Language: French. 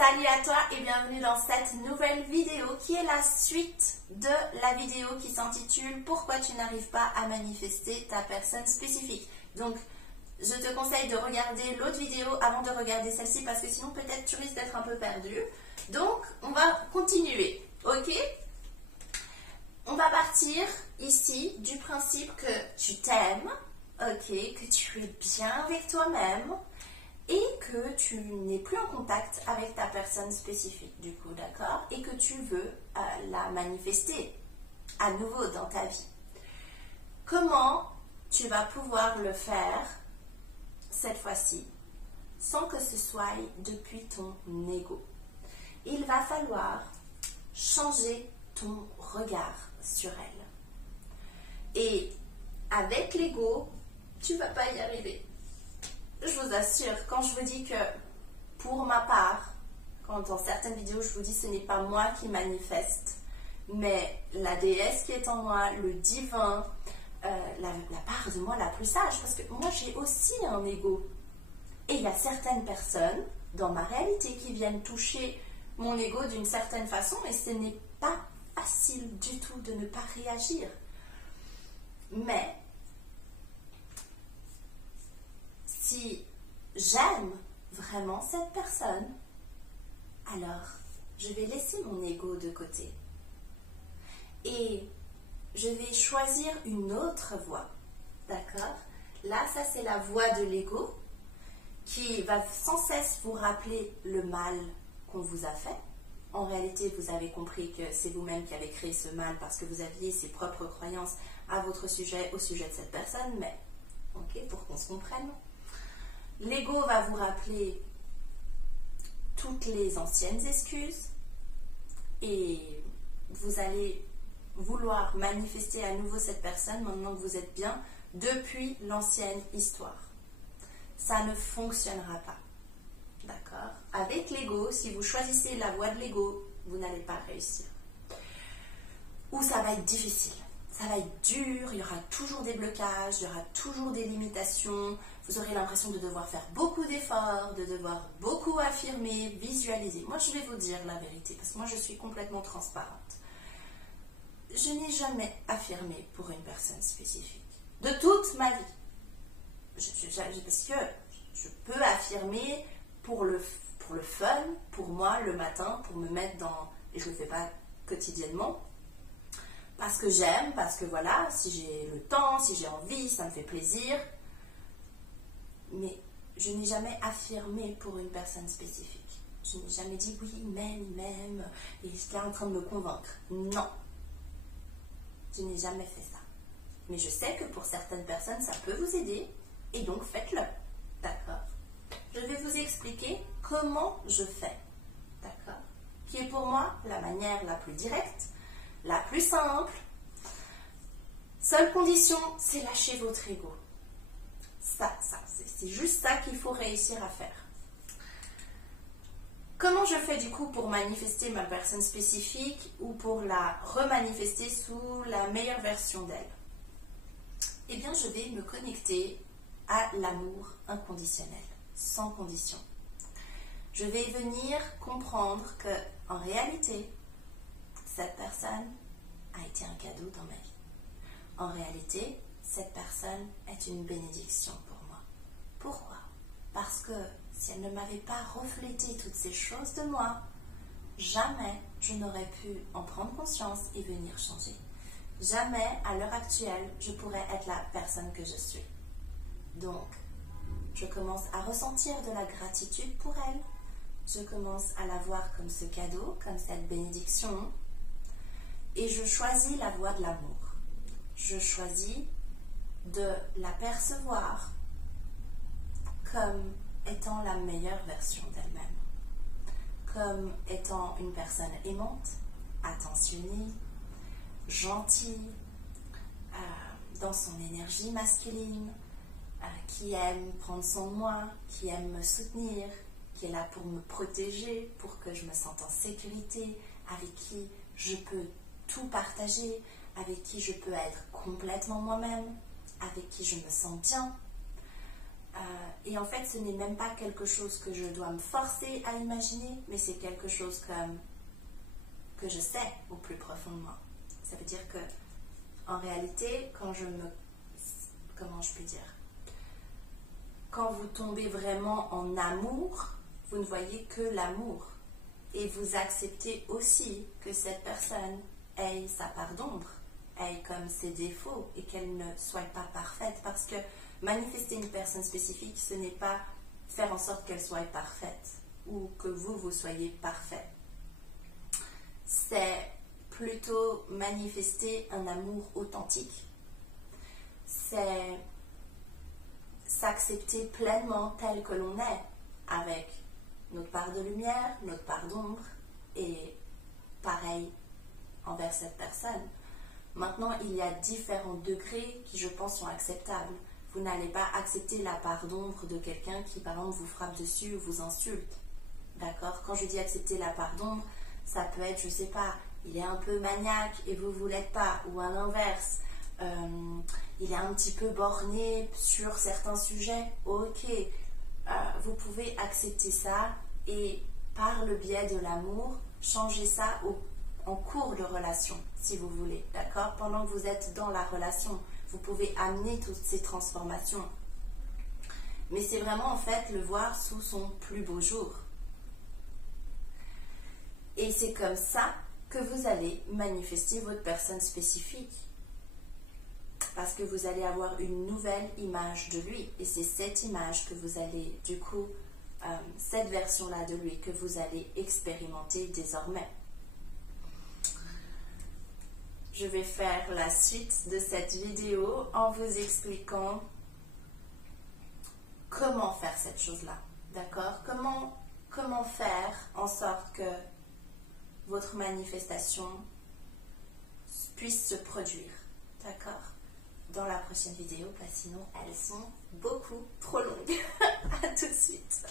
Salut à toi et bienvenue dans cette nouvelle vidéo qui est la suite de la vidéo qui s'intitule Pourquoi tu n'arrives pas à manifester ta personne spécifique. Donc, je te conseille de regarder l'autre vidéo avant de regarder celle-ci parce que sinon peut-être tu risques d'être un peu perdu. Donc, on va continuer, ok? On va partir ici du principe que tu t'aimes, ok? Que tu es bien avec toi-même. Et que tu n'es plus en contact avec ta personne spécifique, du coup, d'accord? Et que tu veux la manifester à nouveau dans ta vie. Comment tu vas pouvoir le faire cette fois-ci sans que ce soit depuis ton ego? Il va falloir changer ton regard sur elle. Et avec l'ego, tu ne vas pas y arriver. Je vous assure, quand je vous dis que, pour ma part, quand dans certaines vidéos je vous dis ce n'est pas moi qui manifeste, mais la déesse qui est en moi, le divin, la part de moi la plus sage, parce que moi j'ai aussi un ego. Et il y a certaines personnes dans ma réalité qui viennent toucher mon ego d'une certaine façon et ce n'est pas facile du tout de ne pas réagir. Mais si j'aime vraiment cette personne, alors je vais laisser mon ego de côté. Et je vais choisir une autre voie. D'accord? Là, ça c'est la voie de l'ego qui va sans cesse vous rappeler le mal qu'on vous a fait. En réalité, vous avez compris que c'est vous-même qui avez créé ce mal parce que vous aviez ses propres croyances à votre sujet, au sujet de cette personne. Mais, ok, pour qu'on se comprenne, l'ego va vous rappeler toutes les anciennes excuses et vous allez vouloir manifester à nouveau cette personne maintenant que vous êtes bien depuis l'ancienne histoire. Ça ne fonctionnera pas. D'accord? Avec l'ego, si vous choisissez la voie de l'ego, vous n'allez pas réussir. Ou ça va être difficile. Ça va être dur, il y aura toujours des blocages, il y aura toujours des limitations, vous aurez l'impression de devoir faire beaucoup d'efforts, de devoir beaucoup affirmer, visualiser. Moi, je vais vous dire la vérité, parce que moi, je suis complètement transparente. Je n'ai jamais affirmé pour une personne spécifique, de toute ma vie. Parce que je peux affirmer pour le fun, pour moi, le matin, pour me mettre dans... Et je ne le fais pas quotidiennement. Parce que j'aime, parce que voilà, si j'ai le temps, si j'ai envie, ça me fait plaisir. Mais je n'ai jamais affirmé pour une personne spécifique. Je n'ai jamais dit oui, il m'aime, et j'étais en train de me convaincre. Non. Je n'ai jamais fait ça. Mais je sais que pour certaines personnes, ça peut vous aider, et donc faites-le. D'accord? Je vais vous expliquer comment je fais. D'accord? Qui est pour moi la manière la plus directe, la plus simple. Seule condition, c'est lâcher votre ego. C'est juste ça qu'il faut réussir à faire. Comment je fais du coup pour manifester ma personne spécifique ou pour la remanifester sous la meilleure version d'elle? Eh bien, je vais me connecter à l'amour inconditionnel, sans condition. Je vais venir comprendre que, en réalité, cette personne a été un cadeau dans ma vie. En réalité, cette personne est une bénédiction pour moi. Pourquoi? Parce que si elle ne m'avait pas reflété toutes ces choses de moi, jamais je n'aurais pu en prendre conscience et venir changer. Jamais, à l'heure actuelle, je pourrais être la personne que je suis. Donc, je commence à ressentir de la gratitude pour elle. Je commence à la voir comme ce cadeau, comme cette bénédiction. Et je choisis la voie de l'amour. Je choisis de la percevoir comme étant la meilleure version d'elle-même. Comme étant une personne aimante, attentionnée, gentille, dans son énergie masculine, qui aime prendre soin de moi, qui aime me soutenir, qui est là pour me protéger, pour que je me sente en sécurité, avec qui je peux tout partager, avec qui je peux être complètement moi-même, avec qui je me sens bien. Et en fait, ce n'est même pas quelque chose que je dois me forcer à imaginer, mais c'est quelque chose que je sais au plus profond de moi. Ça veut dire que, en réalité, comment je peux dire, quand vous tombez vraiment en amour, vous ne voyez que l'amour. Et vous acceptez aussi que cette personne ait sa part d'ombre, ait comme ses défauts et qu'elle ne soit pas parfaite. Parce que manifester une personne spécifique, ce n'est pas faire en sorte qu'elle soit parfaite ou que vous soyez parfait. C'est plutôt manifester un amour authentique. C'est s'accepter pleinement tel que l'on est, avec notre part de lumière, notre part d'ombre, et pareil envers cette personne. Maintenant, il y a différents degrés qui, je pense, sont acceptables. Vous n'allez pas accepter la part d'ombre de quelqu'un qui, par exemple, vous frappe dessus ou vous insulte. D'accord? Quand je dis accepter la part d'ombre, ça peut être, je sais pas, il est un peu maniaque et vous l'êtes pas, ou à l'inverse, il est un petit peu borné sur certains sujets. Ok, vous pouvez accepter ça et par le biais de l'amour, changer ça en cours de relation, si vous voulez, d'accord? Pendant que vous êtes dans la relation, vous pouvez amener toutes ces transformations. Mais c'est vraiment en fait le voir sous son plus beau jour. Et c'est comme ça que vous allez manifester votre personne spécifique. Parce que vous allez avoir une nouvelle image de lui. Et c'est cette image que vous allez, du coup, cette version-là de lui que vous allez expérimenter désormais. Je vais faire la suite de cette vidéo en vous expliquant comment faire cette chose-là. D'accord? Comment faire en sorte que votre manifestation puisse se produire. D'accord? Dans la prochaine vidéo, sinon elles sont beaucoup trop longues. À tout de suite.